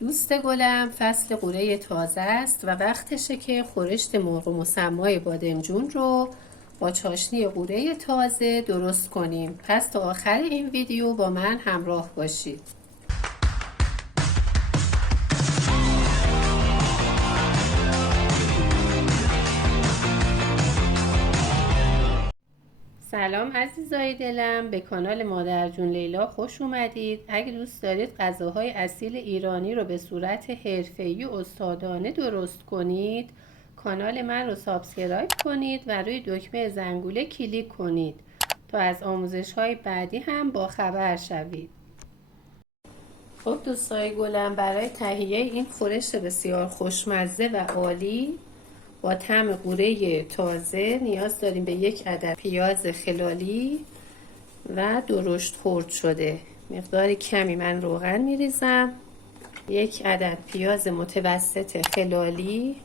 دوست گلم، فصل قوره تازه است و وقتشه که خورشت مرغ مسمای بادمجون رو با چاشنی قوره تازه درست کنیم. پس تا آخر این ویدیو با من همراه باشید. سلام عزیزای دلم، به کانال مادر جون لیلا خوش اومدید. اگه دوست دارید غذاهای اصیل ایرانی رو به صورت حرفه‌ای و استادانه درست کنید، کانال من رو سابسکرایب کنید و روی دکمه زنگوله کلیک کنید تا از آموزش‌های بعدی هم با خبر شوید. خب دوستای گلم، برای تهیه این خورش بسیار خوشمزه و عالی با طعم قوره تازه نیاز داریم به 1 عدد پیاز خلالی و درشت خرد شده. مقدار کمی من روغن میریزم. 1 عدد پیاز متوسط خلالی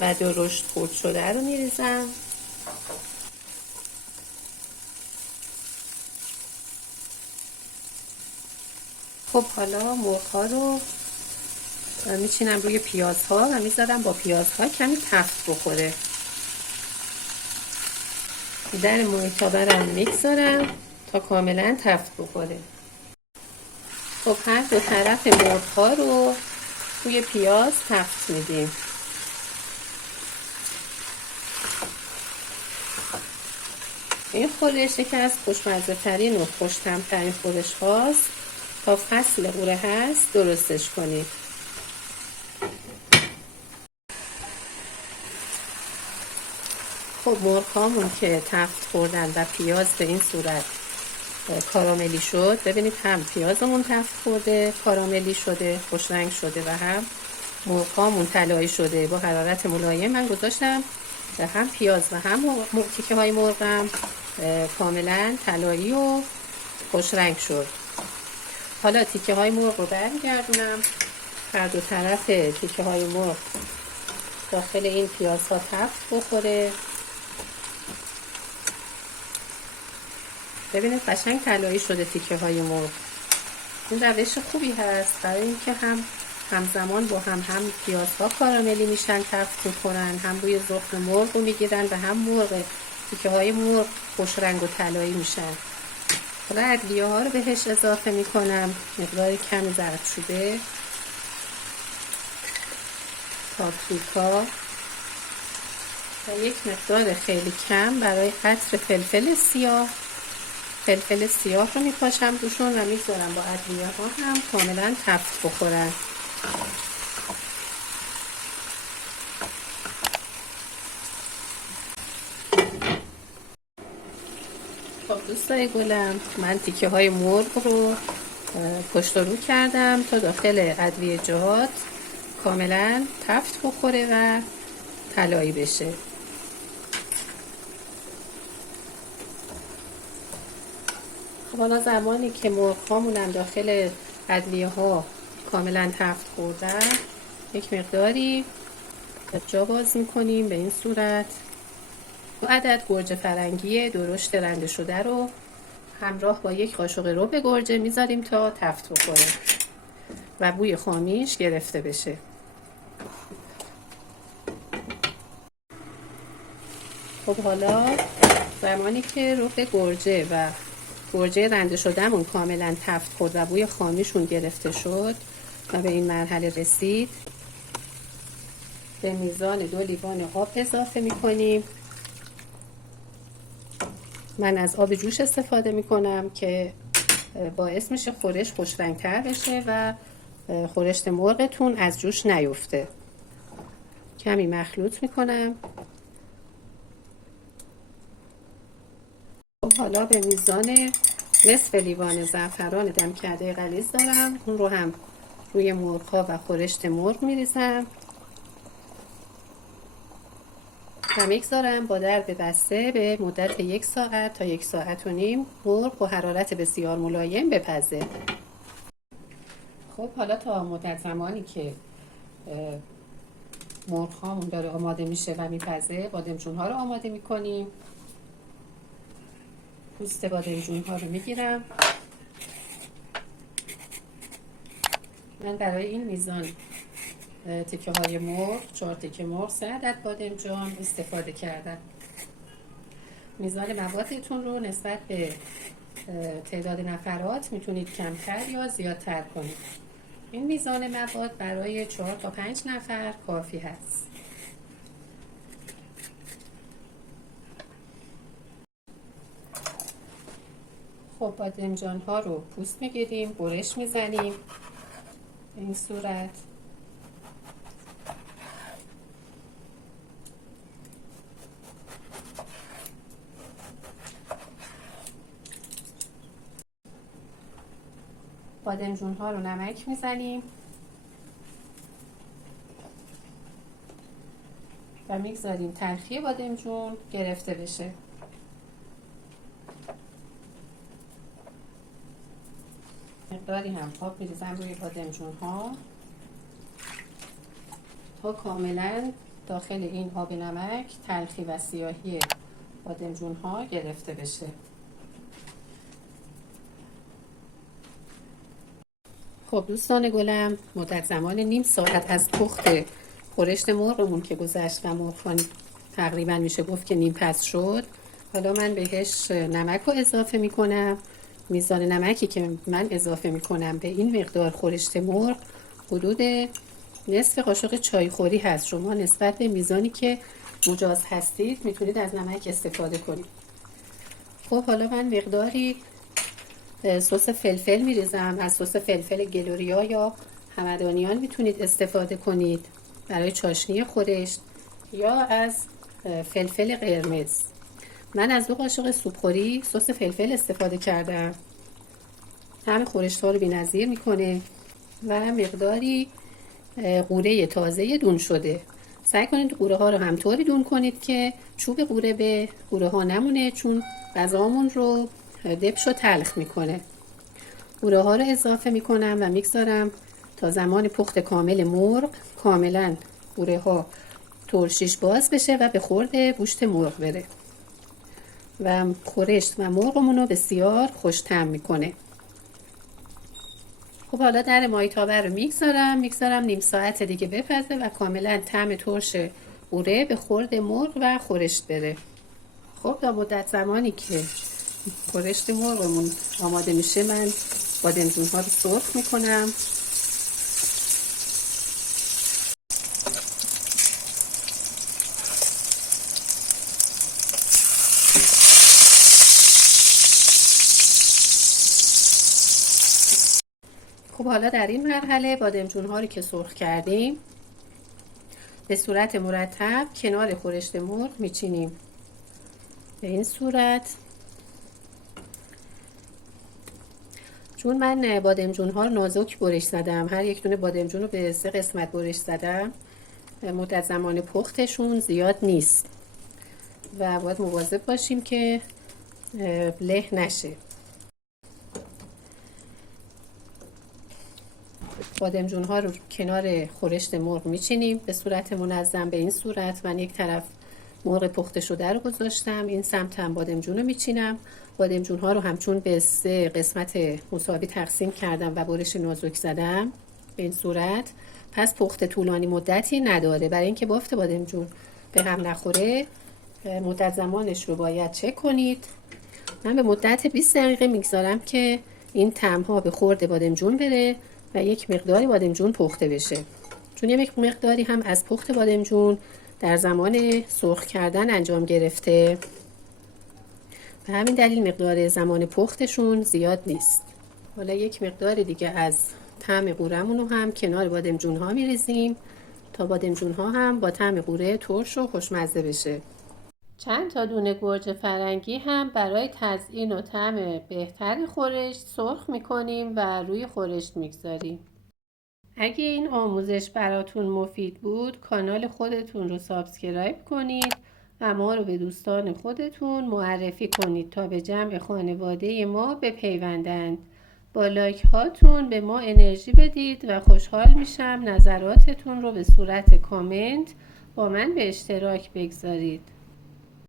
و درشت خرد شده رو میریزم. خب حالا مرغ‌ها رو میچینم روی پیازها و میذارم با پیازها کمی تفت بخوره. در محیط‌آورم میگذارم تا کاملا تفت بخوره. خب هر دو طرف مرغ‌ها رو روی پیاز تفت میدیم. این خورش یکی از خوشمزه ترین و خوش‌طعم ترین خورش هاست. تا فصل قوره هست درستش کنید. خب مرغ‌هامون که تفت خوردن و پیاز به این صورت کاراملی شد، ببینید هم پیازمون تفت خورده کاراملی شده خوش رنگ شده و هم مرغ‌هامون طلایی شده. با حرارت ملایم من گذاشتم هم پیاز و هم تیکه های مرغم کاملا طلایی و خوش رنگ شد. حالا تیکه های مرغ رو برمیگردونم. هر دو طرف تیکه های مرغ داخل این پیازها تفت بخوره. ببینید قشنگ طلایی شده تیکه های مرغ. این روش خوبی هست برای اینکه همزمان با هم پیازها کاراملی میشن، تفت میکنن، هم روی ذوق مرغ رو میگیرن و هم مرغ تیکه های مرغ خوش رنگ و طلایی میشن. حالا ادویه ها رو بهش اضافه میکنم. مقدار کمی زردچوبه، پاپریکا و یک مقدار خیلی کم برای عطر فلفل سیاه. فلفل سیاه رو میپاشم روشون و میگذارم با ادویه ها هم کاملا تفت بخورن. خب دوستای گلم، من تیکه های مرغ رو پشت و رو کردم تا داخل ادویه‌جات کاملا تفت بخوره و طلایی بشه. حالا زمانی که مرغ هامونم داخل ادویه ها کاملا تفت خوردن، یک مقداری جا باز میکنیم به این صورت. 2 عدد گوجه فرنگی درشت رنده شده رو همراه با 1 قاشق رب گوجه میذاریم تا تفت بخوره و بوی خامیش گرفته بشه. خب حالا زمانی که رب گوجه و گوجه رنده شدهمون کاملا تفت خورد و بوی خامیشون گرفته شد و به این مرحله رسید، به میزان 2 لیوان آب اضافه میکنیم. من از آب جوش استفاده میکنم که باعث میشه خورش خوش رنگ تر بشه و خورشت مرغتون از جوش نیفته. کمی مخلوط میکنم. حالا به میزان نصف لیوان زعفران دم کرده غلیظ دارم، اون رو هم روی مرغ‌ها و خورشت مرغ میریزم و میگذارم با درب بسته به مدت 1 ساعت تا 1 ساعت و نیم مرغ با حرارت بسیار ملایم بپزه. خب حالا تا مدت زمانی که مرغ هامون داره آماده میشه و میپزه، بادمجون ها رو آماده میکنیم. پوست بادمجون ها رو میگیرم، من برای این میزان تکه های مرغ 4 تکه مرغ 3 عدد بادمجان استفاده کردم. میزان موادتون رو نسبت به تعداد نفرات میتونید کمتر یا زیادتر کنید. این میزان مواد برای 4 تا 5 نفر کافی هست. خب بادمجان ها رو پوست میگیریم، برش میزنیم به این صورت. بادمجون ها رو نمک میزنیم و میگذاریم تلخی بادمجون گرفته بشه. مقداری هم آب میریزم روی بادمجون ها تا کاملا داخل این آب نمک تلخی و سیاهی بادمجون ها گرفته بشه. خب دوستان گلم، مدت زمان نیم ساعت از پخت خورشت مرغمون که گذشت و مرغ تقریبا میشه گفت که نیم پس شد. حالا من بهش نمک رو اضافه میکنم. میزان نمکی که من اضافه میکنم به این مقدار خورشت مرغ حدود نصف قاشق چایخوری هست. شما نسبت به میزانی که مجاز هستید میتونید از نمک استفاده کنید. خب حالا من مقداری سس فلفل میریزم. از سس فلفل گلوریا یا همدانیان میتونید استفاده کنید برای چاشنی خورشت، یا از فلفل قرمز. من از 2 قاشق سوپخوری سس فلفل استفاده کردم. طعم خورشت ها رو بی‌نظیر میکنه. و مقداری قوره تازه دون شده. سعی کنید قوره ها رو همطوری دون کنید که چوب قوره به قوره ها نمونه، چون غذامون رو دبش و تلخ میکنه. قوره ها رو اضافه میکنم و میگذارم تا زمان پخت کامل مرغ کاملا قوره ها ترشیش باز بشه و به خورد گوشت مرغ بره و خورشت و مرغمون رو بسیار خوش طعم میکنه. خب حالا در مایتابه رو میگذارم نیم ساعت دیگه بپزه و کاملا طعم ترش قوره به خورد مرغ و خورشت بره. خب تا مدت زمانی که خورشت مرغمون آماده میشه من بادمجون ها رو سرخ میکنم. خب حالا در این مرحله بادمجون ها رو که سرخ کردیم به صورت مرتب کنار خورشت مرغ میچینیم به این صورت. چون من بادمجون ها رو نازک برش زدم، هر یک دونه بادمجون رو به 3 قسمت برش زدم، مدت زمان پختشون زیاد نیست و باید مواظب باشیم که له نشه. بادمجون ها رو کنار خورشت مرغ میچینیم به صورت منظم به این صورت. من یک طرف مرغ پخته شده رو گذاشتم، این سمت هم بادمجون رو میچینم. بادمجون ها رو همچون به 3 قسمت مساوی تقسیم کردم و برش نازک زدم به این صورت. پس پخت طولانی مدتی نداره. برای اینکه بافت بادمجون به هم نخوره مدت زمانش رو باید چک کنید. من به مدت 20 دقیقه میگذارم که این طعم ها به خورد بادمجون بره و یک مقداری بادمجون پخته بشه. چون یک مقداری هم از پخت بادمجون در زمان سرخ کردن انجام گرفته و همین دلیل مقدار زمان پختشون زیاد نیست. حالا یک مقدار دیگه از طعم قورمون رو هم کنار بادمجون ها میریزیم تا بادمجون ها هم با طعم قوره ترش و خوشمزه بشه. چند تا دونه گوجه فرنگی هم برای تزیین و طعم بهتر خورشت سرخ میکنیم و روی خورشت میگذاریم. اگه این آموزش براتون مفید بود کانال خودتون رو سابسکرایب کنید و ما رو به دوستان خودتون معرفی کنید تا به جمع خانواده ما بپیوندند. با لایک هاتون به ما انرژی بدید و خوشحال میشم نظراتتون رو به صورت کامنت با من به اشتراک بگذارید.